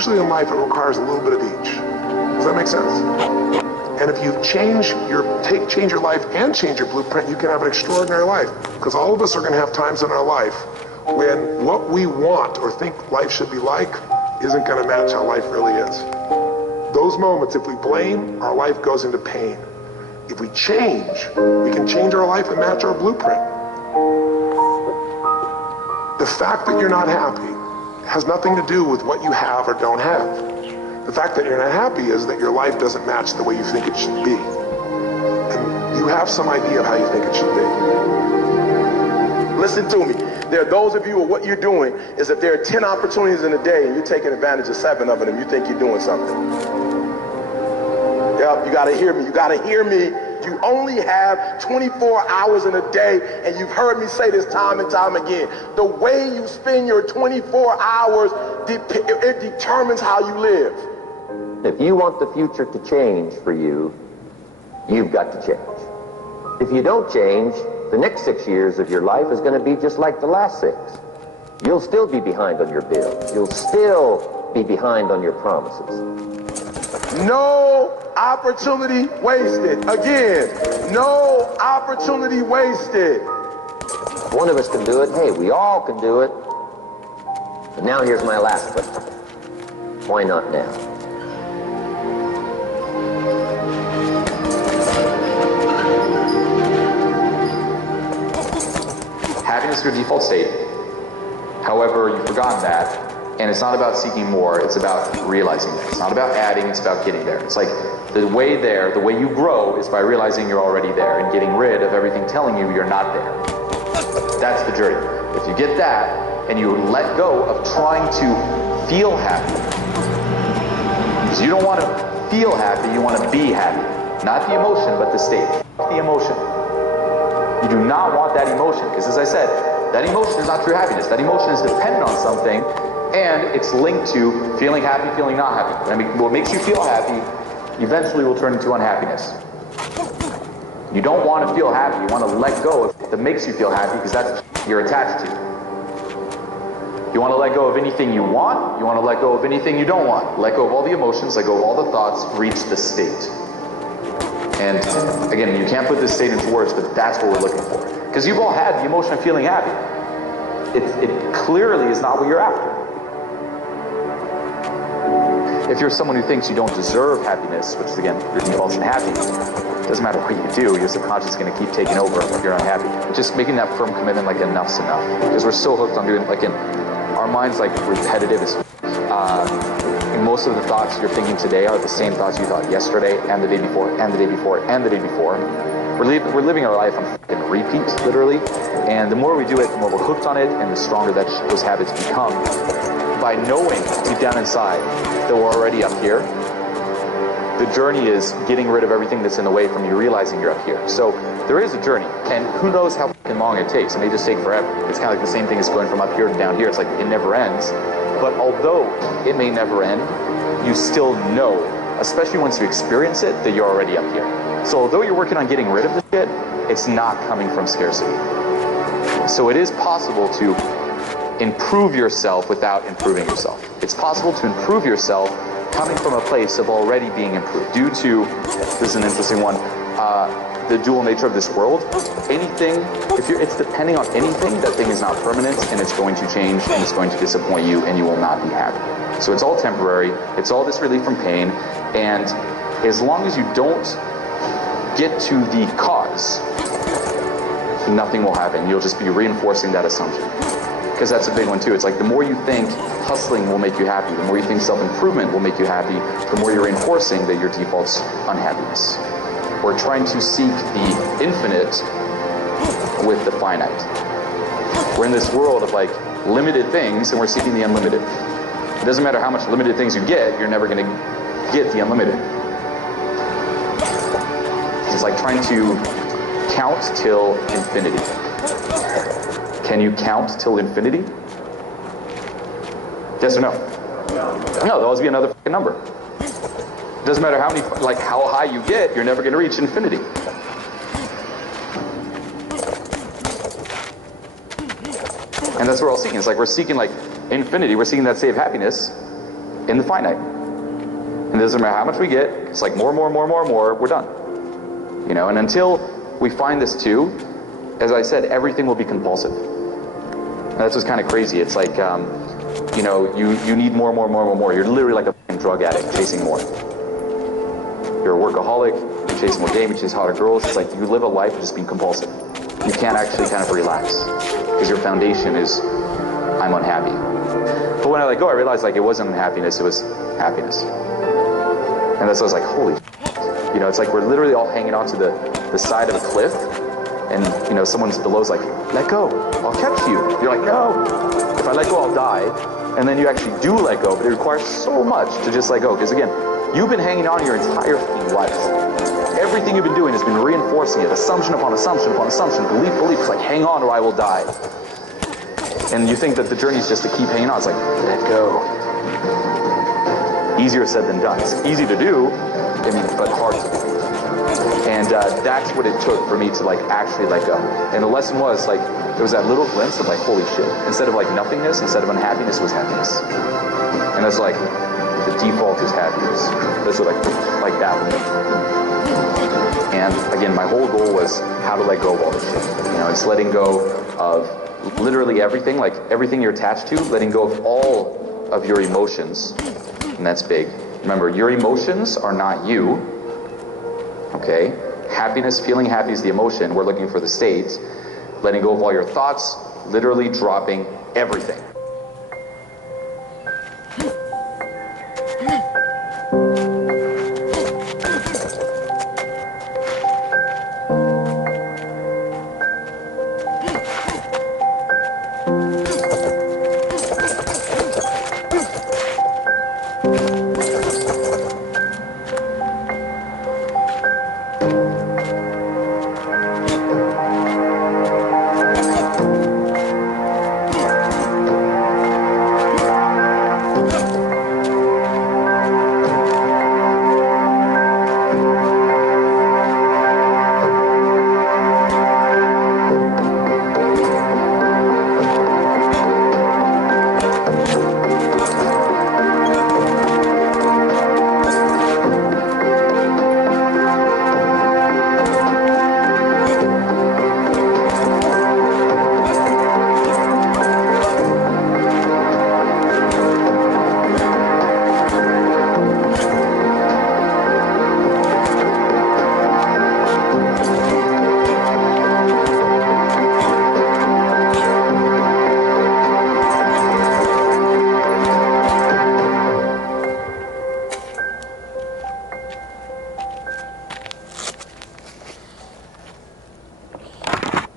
usually in life it requires a little bit of each. Does that make sense? And if you change your life and change your blueprint, you can have an extraordinary life. Because all of us are going to have times in our life when what we want or think life should be like isn't going to match how life really is. Those moments, if we blame, our life goes into pain. If we change, we can change our life and match our blueprint. The fact that you're not happy has nothing to do with what you have or don't have. The fact that you're not happy is that your life doesn't match the way you think it should be. And you have some idea of how you think it should be. Listen to me. There are those of you who what you're doing is that there are 10 opportunities in a day and you're taking advantage of 7 of them and you think you're doing something. Yep, you gotta hear me. You gotta hear me. You only have 24 hours in a day, and you've heard me say this time and time again. The way you spend your 24 hours, it determines how you live. If you want the future to change for you, you've got to change. If you don't change, the next 6 years of your life is going to be just like the last 6. You'll still be behind on your bills. You'll still be behind on your promises. No opportunity wasted. Again, no opportunity wasted. If one of us can do it, hey, we all can do it. But now here's my last question. Why not now? Happiness is your default state. However, you've forgotten that. And it's not about seeking more, it's about realizing that. It's not about adding, it's about getting there. It's like the way there, the way you grow is by realizing you're already there and getting rid of everything telling you you're not there. That's the journey. If you get that and you let go of trying to feel happy, because you don't want to feel happy, you want to be happy. Not the emotion, but the state. The emotion. You do not want that emotion, because as I said, that emotion is not true happiness. That emotion is dependent on something. And it's linked to feeling happy, feeling not happy. I mean, what makes you feel happy eventually will turn into unhappiness. You don't want to feel happy. You want to let go of what makes you feel happy because that's what you're attached to. You want to let go of anything you want. You want to let go of anything you don't want. Let go of all the emotions, let go of all the thoughts, reach the state. And again, you can't put this state into words, but that's what we're looking for. Because you've all had the emotion of feeling happy. It clearly is not what you're after. If you're someone who thinks you don't deserve happiness, which is again, your default's unhappy, it doesn't matter what you do, your subconscious is going to keep taking over if you're unhappy. Just making that firm commitment like enough's enough. Because we're so hooked on doing, like our mind's like repetitive as most of the thoughts you're thinking today are the same thoughts you thought yesterday and the day before and the day before and the day before. We're living our life on fucking repeat, literally. And the more we do it, the more we're hooked on it and the stronger those habits become. By knowing deep down inside that we're already up here, the journey is getting rid of everything that's in the way from you realizing you're up here. So there is a journey, and who knows how fucking long it takes. It may just take forever. It's kind of like the same thing as going from up here to down here. It's like it never ends. But although it may never end, you still know, especially once you experience it, that you're already up here. So although you're working on getting rid of the shit, it's not coming from scarcity. So it is possible to improve yourself without improving yourself. It's possible to improve yourself coming from a place of already being improved. Due to, this is an interesting one, the dual nature of this world, anything, it's depending on anything, that thing is not permanent and it's going to change and it's going to disappoint you and you will not be happy. So it's all temporary, it's all this relief from pain, and as long as you don't get to the cause, nothing will happen. You'll just be reinforcing that assumption. Because that's a big one too. It's like the more you think hustling will make you happy, the more you think self-improvement will make you happy, the more you're reinforcing that your default's unhappiness. We're trying to seek the infinite with the finite. We're in this world of like limited things and we're seeking the unlimited. It doesn't matter how much limited things you get, you're never going to get the unlimited. It's like trying to count till infinity. Can you count till infinity? Yes or no? No, there'll always be another fucking number. It doesn't matter how many, like how high you get, you're never going to reach infinity. And that's what we're all seeking. It's like we're seeking like infinity. We're seeking that state of happiness. in the finite. And it doesn't matter how much we get, it's like more, we're done. You know, and until we find this too, as I said, everything will be compulsive. And that's what's kind of crazy. It's like, you know, you need more. You're literally like a drug addict chasing more. You're a workaholic, you chase more game, you chase hotter girls. It's like you live a life of just being compulsive. You can't actually kind of relax because your foundation is, I'm unhappy. But when I let go, I realized like it wasn't unhappiness, it was happiness. And that's why I was like, holy shit. You know, it's like we're literally all hanging onto the side of a cliff, and you know, someone's below's like, let go, I'll catch you. You're like, no, if I let go, I'll die. And then you actually do let go, but it requires so much to just let go. Because again, you've been hanging on your entire life. Everything you've been doing has been reinforcing it, assumption upon assumption upon assumption, belief. It's like, hang on or I will die. And you think that the journey is just to keep hanging on. It's like, let go. Easier said than done. It's easy to do, but hard to do. And that's what it took for me to like actually let go. And the lesson was like, there was that little glimpse of like, holy shit. Instead of like nothingness, instead of unhappiness, was happiness. And that's like, the default is happiness. That's what like that. And again, my whole goal was how to let go of all this shit. You know, it's letting go of literally everything, like everything you're attached to, letting go of all of your emotions. And that's big. Remember, your emotions are not you. Okay? Happiness, feeling happy is the emotion. We're looking for the state. Letting go of all your thoughts, literally dropping everything.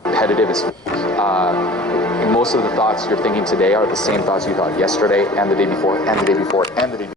Repetitive is most of the thoughts you're thinking today are the same thoughts you thought yesterday and the day before and the day before and the day before.